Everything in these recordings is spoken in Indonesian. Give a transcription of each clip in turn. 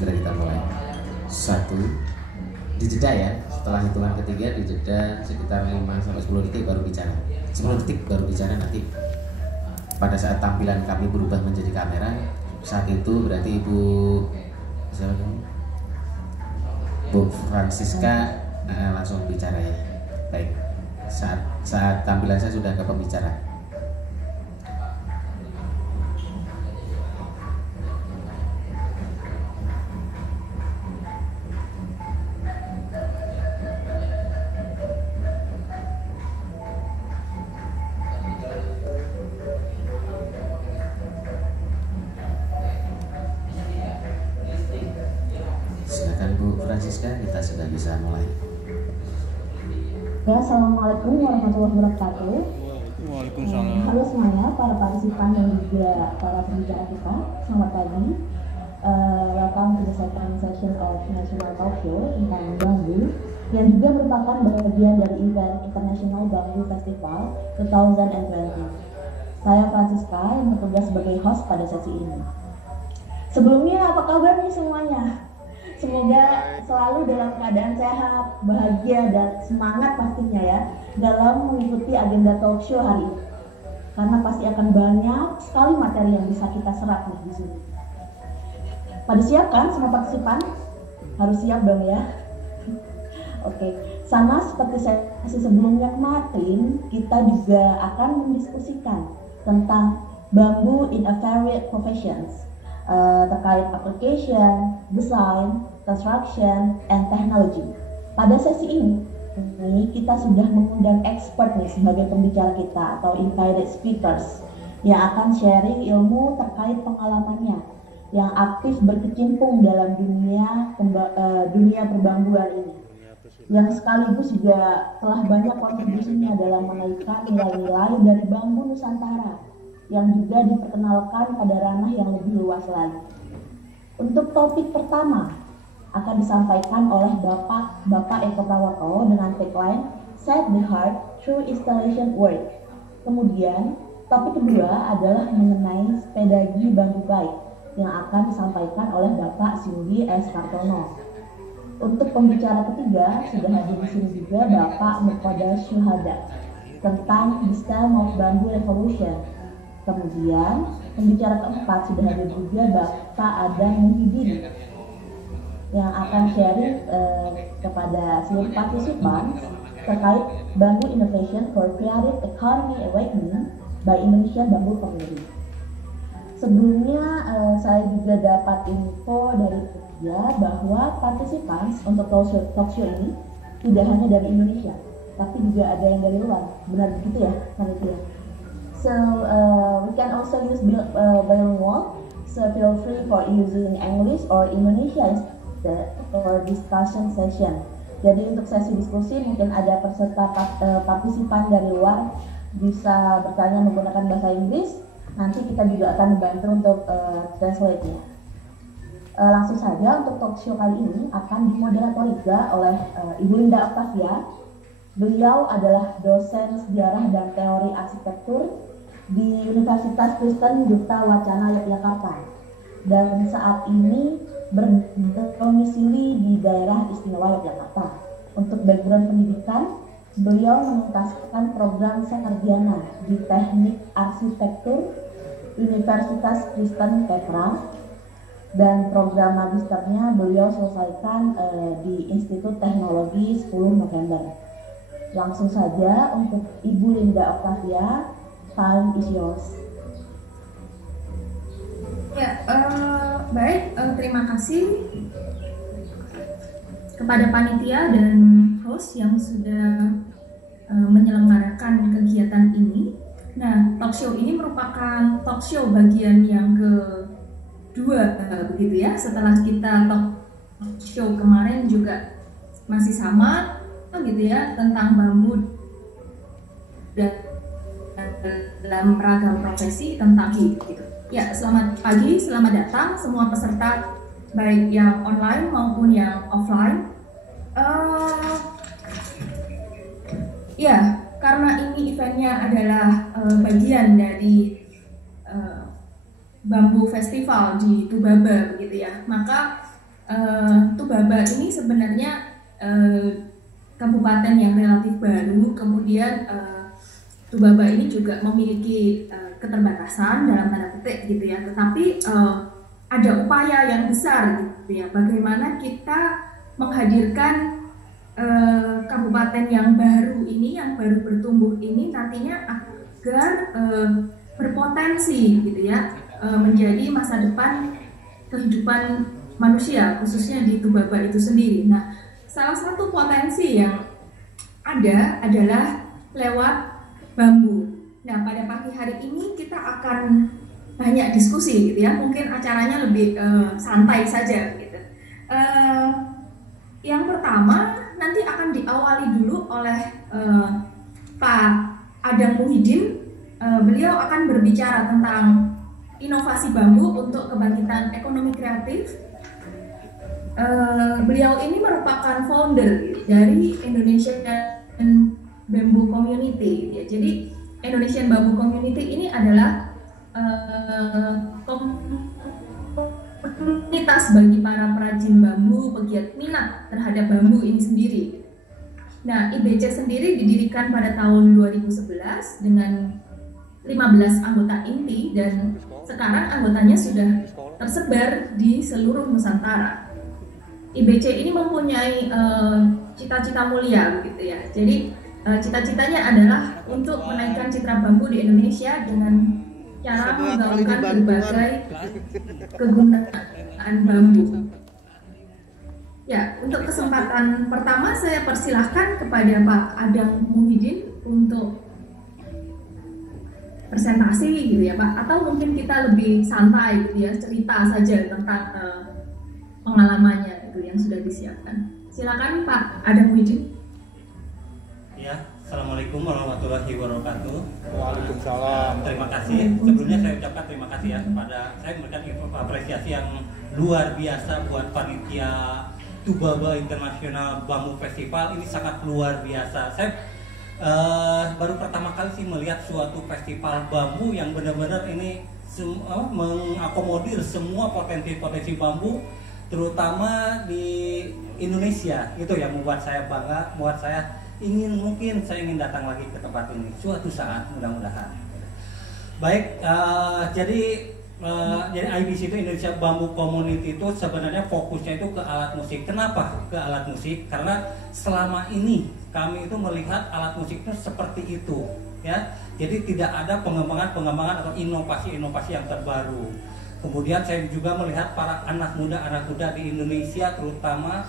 segera kita mulai. Satu, dijeda ya. Setelah hitungan ketiga dijeda sekitar 5-10 detik baru bicara. 10 detik baru bicara, nanti pada saat tampilan kami berubah menjadi kamera, saat itu berarti Ibu siapa namanya? Bu Francisca langsung bicara ya. Baik. Saat tampilan saya sudah ke pembicara. Silakan Bu Francisca, kita sudah bisa mulai. Ya, assalamualaikum warahmatullahi wabarakatuh. Waalaikumsalam. Halo semuanya, para partisipan dan juga para pembicara kita. Selamat pagi. Welcome to the second session of National Talk Show tentang bambu, yang juga merupakan bagian dari event International Bamboo Festival 2020. Saya Francisca yang bertugas sebagai host pada sesi ini. Sebelumnya, apa kabar nih semuanya? Semoga selalu dalam keadaan sehat, bahagia, dan semangat pastinya ya dalam mengikuti agenda talk show hari ini. Karena pasti akan banyak sekali materi yang bisa kita serap nih di sini. Pada siap kan semua partisipan? Harus siap dong ya. Oke, sama seperti sesi sebelumnya kemarin, kita juga akan mendiskusikan tentang bambu in a varied professions. Terkait application, design, construction, and technology. Pada sesi ini kita sudah mengundang expert nih sebagai pembicara kita atau invited speakers yang akan sharing ilmu terkait pengalamannya yang aktif berkecimpung dalam dunia perbambuan ini, yang sekaligus juga telah banyak kontribusinya dalam menaikkan nilai-nilai dari bambu Nusantara yang juga diperkenalkan pada ranah yang lebih luas lagi. Untuk topik pertama akan disampaikan oleh Bapak Eko Prawoto dengan tagline Set the Heart Through Installation Work. Kemudian topik kedua adalah mengenai sepedagi bambu baik yang akan disampaikan oleh Bapak Cindy S. Kartono. Untuk pembicara ketiga sudah hadir di sini juga Bapak Muqtada Syuhada tentang The Stem of Bamboo Revolution. Kemudian pembicara keempat sudah hadir juga Bapak Adam Muhyiddin yang akan sharing kepada seluruh partisipan terkait Bamboo Innovation for Creative Economy Awakening by Indonesian Bamboo Community. Sebelumnya saya juga dapat info dari dia bahwa partisipan untuk talk show ini tidak hanya dari Indonesia, tapi juga ada yang dari luar. Benar begitu ya, panitia? So we can also use bilingual. So feel free for using English or Indonesia for discussion session. Jadi untuk sesi diskusi mungkin ada peserta partisipan dari luar bisa bertanya menggunakan bahasa Inggris. Nanti kita juga akan membantu untuk translate-nya. Langsung saja untuk talk show kali ini akan dimoderatori juga oleh Ibu Linda Octavia. Beliau adalah dosen sejarah dan teori arsitektur di Universitas Kristen Duta Wacana Yogyakarta dan saat ini berdomisili di daerah istimewa Yogyakarta. Untuk background pendidikan, beliau menuntaskan program sarjana di Teknik Arsitektur Universitas Kristen Petra dan program magisternya beliau selesaikan di Institut Teknologi 10 November. Langsung saja untuk Ibu Linda Octavia, time is yours. Ya, baik, terima kasih kepada panitia dan host yang sudah menyelenggarakan kegiatan ini. Nah, talk show ini merupakan talk show bagian yang kedua, begitu ya. Setelah kita talk show kemarin juga masih sama, gitu ya, tentang bambu dan dalam ragam profesi tentang gitu. Ya, selamat pagi, selamat datang semua peserta baik yang online maupun yang offline. Ya, karena ini eventnya adalah bagian dari Bambu Festival di Tubaba, begitu ya. Maka Tubaba ini sebenarnya kabupaten yang relatif baru, kemudian Tubaba ini juga memiliki keterbatasan dalam tanda petik gitu ya, tetapi ada upaya yang besar gitu ya, bagaimana kita menghadirkan kabupaten yang baru ini, yang baru bertumbuh ini nantinya agar berpotensi gitu ya, menjadi masa depan kehidupan manusia khususnya di Tubaba itu sendiri. Nah, salah satu potensi yang ada adalah lewat bambu. Nah, pada pagi hari ini kita akan banyak diskusi gitu ya, mungkin acaranya lebih santai saja gitu. Yang pertama nanti akan diawali dulu oleh Pak Adang Muhyiddin. Beliau akan berbicara tentang inovasi bambu untuk kebangkitan ekonomi kreatif. Beliau ini merupakan founder dari Indonesian Bamboo Community ya. Jadi Indonesian Bamboo Community ini adalah komunitas bagi para perajin bambu, pegiat minat terhadap bambu ini sendiri. Nah, IBC sendiri didirikan pada tahun 2011 dengan 15 anggota inti dan sekarang anggotanya sudah tersebar di seluruh Nusantara. IBC ini mempunyai cita-cita mulia begitu ya. Jadi cita-citanya adalah untuk menaikkan citra bambu di Indonesia dengan cara menggaungkan berbagai kegunaan bambu. Ya, untuk kesempatan pertama saya persilahkan kepada Pak Adang Muhyiddin untuk presentasi gitu ya Pak, atau mungkin kita lebih santai gitu ya, cerita saja tentang pengalamannya itu yang sudah disiapkan. Silakan Pak Adang Muhyiddin. Ya, Assalamualaikum warahmatullahi wabarakatuh. Waalaikumsalam. Terima kasih. Sebelumnya saya ucapkan terima kasih ya kepada saya memberikan apresiasi yang luar biasa buat panitia Tubaba International Bamboo Festival. Ini sangat luar biasa. Saya baru pertama kali sih melihat suatu festival bambu yang benar-benar ini mengakomodir semua potensi-potensi bambu, terutama di Indonesia. Itu yang membuat saya bangga, membuat saya mungkin saya ingin datang lagi ke tempat ini suatu saat, mudah-mudahan. Baik, jadi IBC itu Indonesia Bamboo Community itu sebenarnya fokusnya itu ke alat musik. Kenapa ke alat musik? Karena selama ini kami itu melihat alat musik itu seperti itu, ya. Jadi tidak ada pengembangan atau inovasi yang terbaru. Kemudian saya juga melihat para anak muda di Indonesia terutama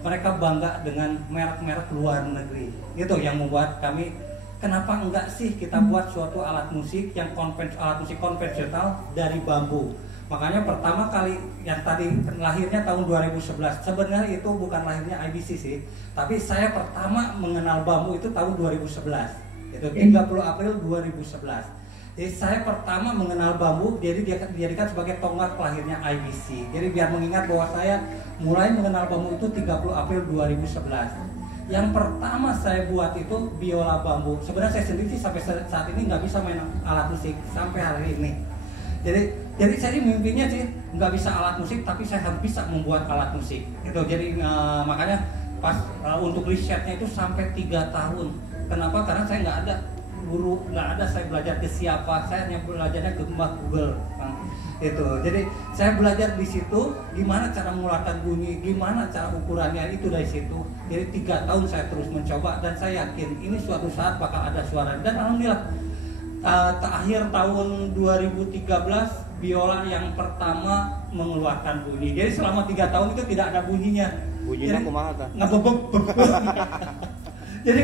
mereka bangga dengan merek-merek luar negeri. Itu yang membuat kami, kenapa enggak sih kita buat suatu alat musik yang alat musik konvensional dari bambu. Makanya pertama kali yang tadi lahirnya tahun 2011. Sebenarnya itu bukan lahirnya IBC sih, tapi saya pertama mengenal bambu itu tahun 2011. Itu 30 April 2011. Jadi saya pertama mengenal bambu, jadi dia dijadikan sebagai tonggak lahirnya IBC. Jadi biar mengingat bahwa saya mulai mengenal bambu itu 30 April 2011. Yang pertama saya buat itu biola bambu. Sebenarnya saya sendiri sih sampai saat ini nggak bisa main alat musik sampai hari ini. Jadi saya mimpinya sih nggak bisa alat musik, tapi saya harus bisa membuat alat musik. Itu jadi makanya pas untuk risetnya itu sampai 3 tahun. Kenapa? Karena saya nggak ada guru, nggak ada saya belajar ke siapa, saya hanya belajarnya ke Mbak Google. Itu. Jadi saya belajar di situ gimana cara mengeluarkan bunyi, gimana cara ukurannya itu dari situ. Jadi 3 tahun saya terus mencoba dan saya yakin ini suatu saat bakal ada suara. Dan alhamdulillah akhir tahun 2013 biola yang pertama mengeluarkan bunyi. Jadi selama 3 tahun itu tidak ada bunyinya. Bunyinya kumaha ta? Jadi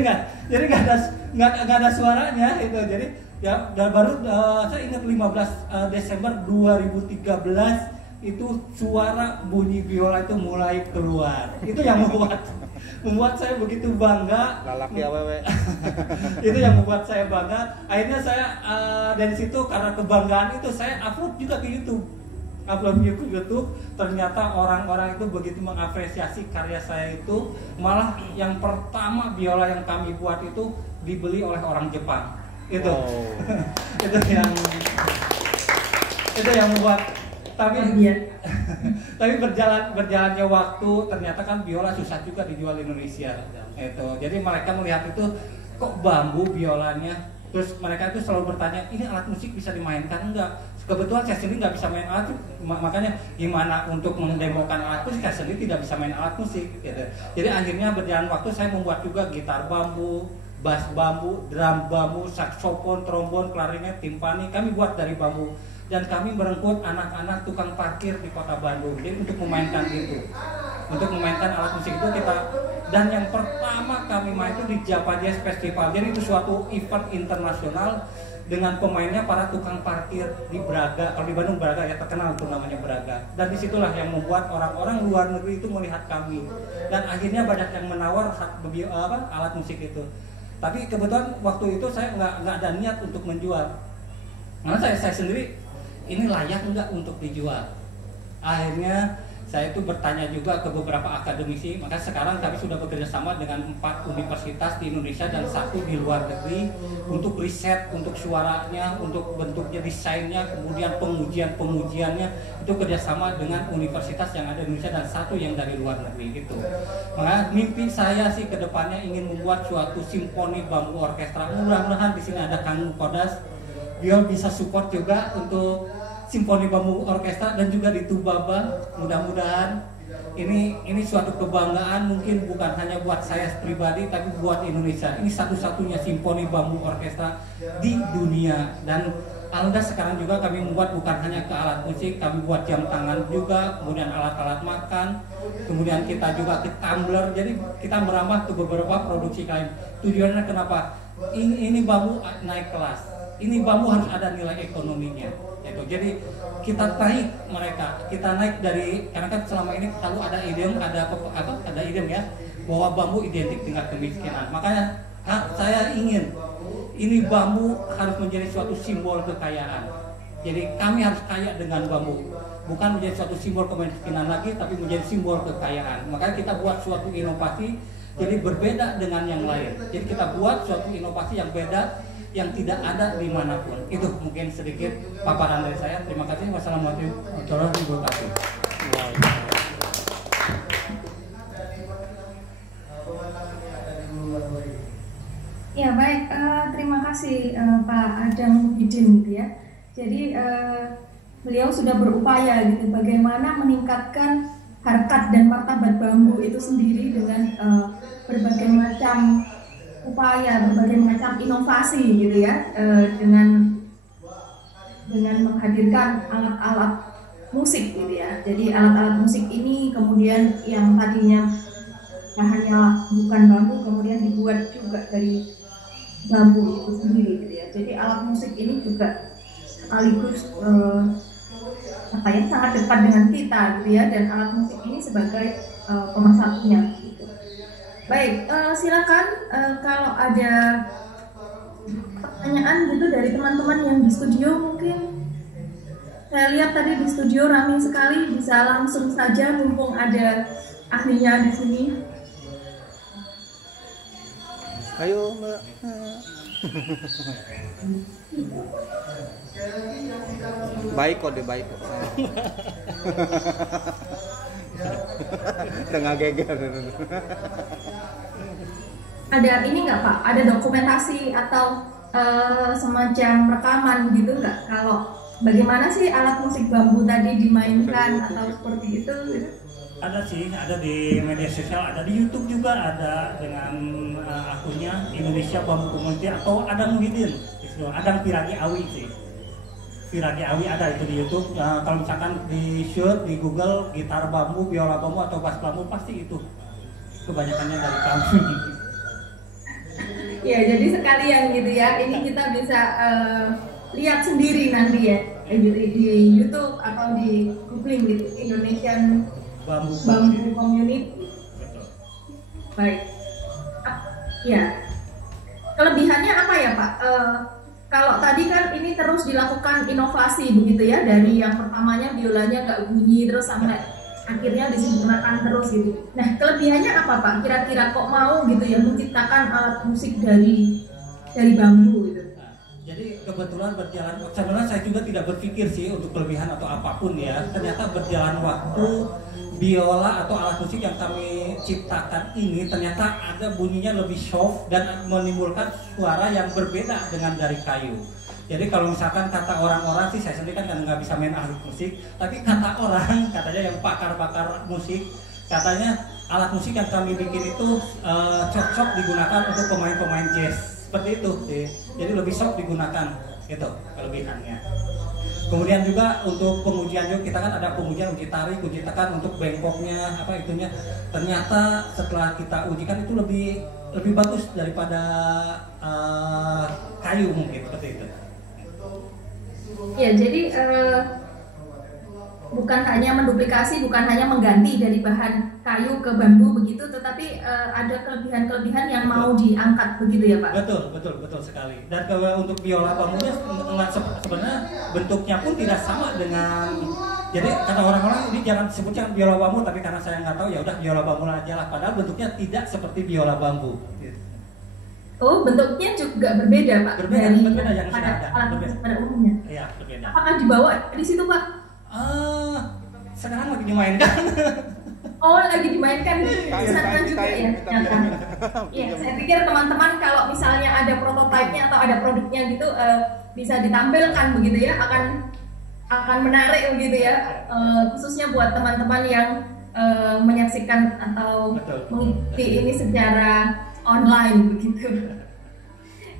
nggak ada suaranya itu. Jadi ya dan baru saya ingat 15 Desember 2013 itu suara bunyi biola itu mulai keluar. Itu yang membuat saya begitu bangga. Lalaki awewe. Itu yang membuat saya bangga. Akhirnya saya dari situ karena kebanggaan itu saya upload juga ke YouTube. Ternyata orang-orang itu begitu mengapresiasi karya saya itu. Malah yang pertama biola yang kami buat itu dibeli oleh orang Jepang. Itu. Oh. itu yang membuat Tapi Iya. tapi berjalannya waktu ternyata kan biola susah juga dijual di Indonesia. Itu. Jadi mereka melihat itu kok bambu biolanya. Terus mereka itu selalu bertanya, ini alat musik bisa dimainkan enggak? Kebetulan saya sendiri nggak bisa main alat, makanya gimana untuk mendemokan alat musik, saya sendiri tidak bisa main alat musik. Gitu. Jadi akhirnya berjalan waktu saya membuat juga gitar bambu, bass bambu, drum bambu, saksofon, trombon, klarinet, timpani, kami buat dari bambu. Dan kami merekrut anak-anak tukang parkir di kota Bandung, jadi untuk memainkan itu. Untuk memainkan alat musik itu kita, dan yang pertama kami main itu di Java Jazz Festival. Jadi itu suatu event internasional dengan pemainnya para tukang parkir di Braga. Kalau di Bandung Braga ya terkenal itu namanya Braga. Dan disitulah yang membuat orang-orang luar negeri itu melihat kami. Dan akhirnya banyak yang menawar alat musik itu. Tapi kebetulan waktu itu saya nggak ada niat untuk menjual. Karena saya sendiri ini layak enggak untuk dijual. Akhirnya saya itu bertanya juga ke beberapa akademisi, maka sekarang kami sudah bekerja sama dengan 4 universitas di Indonesia dan 1 di luar negeri untuk riset, untuk suaranya, untuk bentuknya, desainnya, kemudian pengujiannya itu kerjasama dengan universitas yang ada di Indonesia dan 1 yang dari luar negeri gitu. Maka mimpi saya sih ke depannya ingin membuat suatu simfoni bambu orkestra. Mudah-mudahan di sini ada Kang Kodas, dia bisa support juga untuk simfoni bambu orkestra dan juga di Tubaba. Mudah-mudahan ini suatu kebanggaan, mungkin bukan hanya buat saya pribadi tapi buat Indonesia. Ini satu-satunya simfoni bambu orkestra di dunia. Dan alhamdulillah sekarang juga kami membuat bukan hanya ke alat musik, kami buat jam tangan juga, kemudian alat-alat makan, kemudian kita juga ke tumbler. Jadi kita merambah ke beberapa produksi lain. Tujuannya kenapa? Ini bambu naik kelas. Ini bambu harus ada nilai ekonominya. Gitu. Jadi kita naik dari, karena kan selama ini selalu ada idiom, ada idiom ya, bahwa bambu identik dengan kemiskinan. Makanya saya ingin ini bambu harus menjadi suatu simbol kekayaan. Jadi kami harus kaya dengan bambu, bukan menjadi suatu simbol kemiskinan lagi, tapi menjadi simbol kekayaan. Makanya kita buat suatu inovasi, jadi berbeda dengan yang lain. Jadi kita buat suatu inovasi yang beda, yang tidak ada dimanapun. Itu mungkin sedikit paparan dari saya. Terima kasih. Wassalamualaikum warahmatullahi wabarakatuh. Ya baik, terima kasih Pak Adam Muhyiddin gitu ya. Jadi beliau sudah berupaya gitu bagaimana meningkatkan harkat dan martabat bambu itu sendiri dengan berbagai macam upaya, berbagai macam inovasi gitu ya, dengan menghadirkan alat-alat musik gitu ya. Jadi alat-alat musik ini kemudian yang tadinya hanya bukan bambu kemudian dibuat juga dari bambu itu sendiri gitu ya. Jadi alat musik ini juga sekaligus sangat dekat dengan kita gitu ya, dan alat musik ini sebagai pemersatunya gitu. Baik, silakan kalau ada pertanyaan gitu dari teman-teman yang di studio. Mungkin saya lihat tadi di studio ramai sekali, bisa langsung saja mumpung ada ahlinya di sini. Ayo Mbak. Baik kok. Tengah geger. Ada ini nggak Pak? Ada dokumentasi atau semacam rekaman gitu nggak? Kalau bagaimana sih alat musik bambu tadi dimainkan atau seperti itu? Gitu? Ada sih, ada di media sosial, ada di YouTube juga, ada dengan akunnya Indonesia Bambu Community atau Adam Muhyiddin. Adam Piragi Awi sih. Piragi Awi ada itu di YouTube. Kalau misalkan di shoot di Google gitar bambu, biola bambu atau bass bambu pasti itu. Kebanyakannya dari kami. Ya, jadi sekalian gitu ya. Ini kita bisa lihat sendiri nanti ya di YouTube atau di googling gitu Indonesian Bambu Community. Baik. Ya. Kelebihannya apa ya Pak? Kalau tadi kan ini terus dilakukan inovasi begitu ya, dari yang pertamanya biolanya nggak bunyi terus sampai akhirnya disempurnakan terus gitu. Nah, kelebihannya apa Pak? Kira-kira kok mau gitu ya menciptakan alat musik dari bambu gitu? Jadi kebetulan berjalan, sebenarnya saya juga tidak berpikir sih untuk kelebihan atau apapun ya. Ternyata berjalan waktu, biola atau alat musik yang kami ciptakan ini ternyata ada bunyinya lebih soft dan menimbulkan suara yang berbeda dengan dari kayu. Jadi kalau misalkan kata orang-orang sih, saya sendiri kan nggak bisa main alat musik, tapi kata orang, katanya yang pakar-pakar musik, katanya alat musik yang kami bikin itu cocok digunakan untuk pemain-pemain jazz. Seperti itu sih. Jadi lebih sok digunakan, itu kelebihannya. Kemudian juga untuk pengujian juga kita kan ada pengujian uji tarik, uji tekan untuk bengkoknya apa itunya. Ternyata setelah kita ujikan itu lebih bagus daripada kayu mungkin seperti itu. Ya, jadi bukan hanya menduplikasi, bukan hanya mengganti dari bahan kayu ke bambu begitu, tetapi ada kelebihan-kelebihan yang mau diangkat begitu ya Pak? Betul sekali. Dan kalau untuk biola bambunya sebenarnya bentuknya pun tidak sama dengan, jadi kata orang-orang ini jangan sebutnya biola bambu, tapi karena saya nggak tahu ya udah biola bambu aja lah. Padahal bentuknya tidak seperti biola bambu. Oh, bentuknya juga berbeda Pak? Berbeda yang sudah ada. Alat musik pada umumnya? Iya, berbeda. Apakah dibawa di situ Pak? Sekarang lagi dimainkan. Oh, lagi dimainkan di sana juga ya? Iya, saya pikir teman-teman kalau misalnya ada prototipenya atau ada produknya gitu bisa ditampilkan begitu ya, akan menarik begitu ya, khususnya buat teman-teman yang menyaksikan atau mengikuti ini secara online begitu.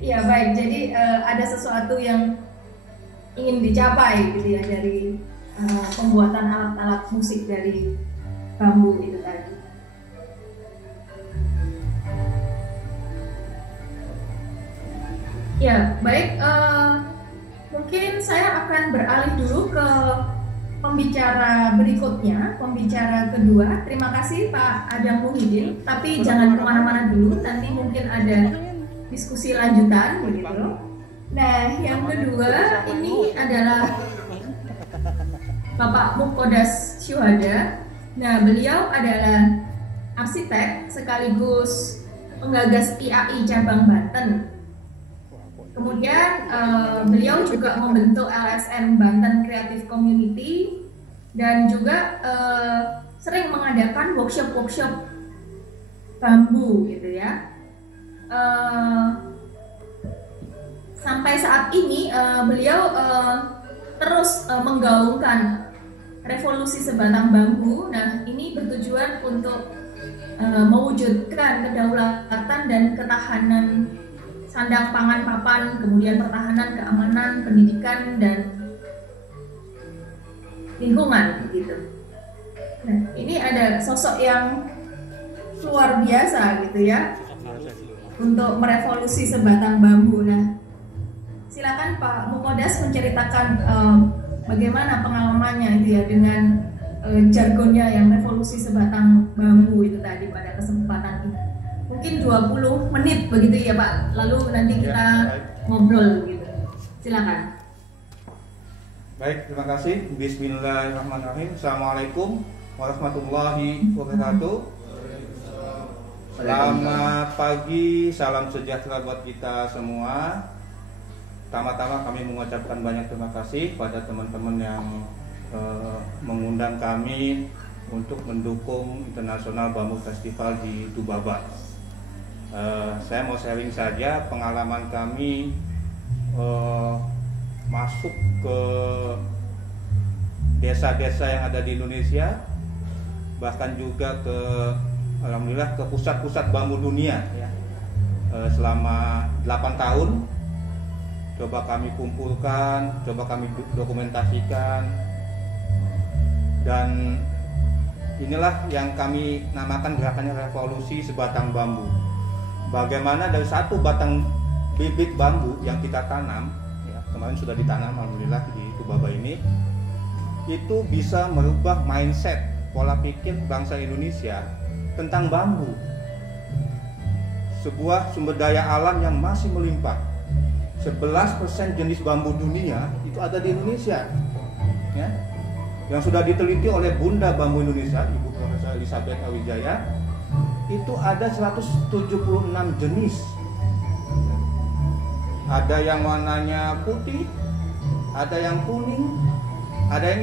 Ya baik, jadi ada sesuatu yang ingin dicapai gitu ya dari pembuatan alat-alat musik dari bambu itu tadi. Ya baik, mungkin saya akan beralih dulu ke pembicara berikutnya, pembicara kedua. Terima kasih Pak Adam Muhyiddin, tapi jangan kemana-mana dulu, nanti mungkin ada diskusi lanjutan begitu. Nah, yang kedua ini adalah Bapak Mukodas Syuhada. Nah, beliau adalah arsitek sekaligus penggagas IAI cabang Banten. Kemudian beliau juga membentuk LSM Banten Creative Community dan juga sering mengadakan workshop-workshop bambu gitu ya. Sampai saat ini beliau terus menggaungkan revolusi sebatang bambu. Nah, ini bertujuan untuk mewujudkan kedaulatan dan ketahanan sandang pangan papan, kemudian pertahanan keamanan, pendidikan dan lingkungan gitu. Nah, ini ada sosok yang luar biasa gitu ya untuk merevolusi sebatang bambu. Nah, silakan Pak Mukodas menceritakan bagaimana pengalamannya itu ya dengan jargonnya yang revolusi sebatang bambu itu tadi pada kesempatan ini. Mungkin 20 menit begitu ya Pak, lalu nanti kita ngobrol gitu. Silakan. Baik, terima kasih. Bismillahirrahmanirrahim. Assalamualaikum warahmatullahi wabarakatuh. Selamat pagi, salam sejahtera buat kita semua. Pertama-tama kami mengucapkan banyak terima kasih pada teman-teman yang mengundang kami untuk mendukung International Bambu Festival di Tubaba. Saya mau sharing saja pengalaman kami masuk ke desa-desa yang ada di Indonesia, bahkan juga ke alhamdulillah ke pusat-pusat bambu dunia ya. Selama 8 tahun coba kami kumpulkan, coba kami dokumentasikan, dan inilah yang kami namakan gerakannya revolusi sebatang bambu. Bagaimana dari satu batang bibit bambu yang kita tanam, ya, kemarin sudah ditanam alhamdulillah di Tubaba ini, itu bisa merubah mindset pola pikir bangsa Indonesia tentang bambu, sebuah sumber daya alam yang masih melimpah. 11% jenis bambu dunia itu ada di Indonesia ya, yang sudah diteliti oleh Bunda Bambu Indonesia, Ibu Profesor Elizabeth Awijaya. Itu ada 176 jenis Ada yang warnanya putih, ada yang kuning, ada yang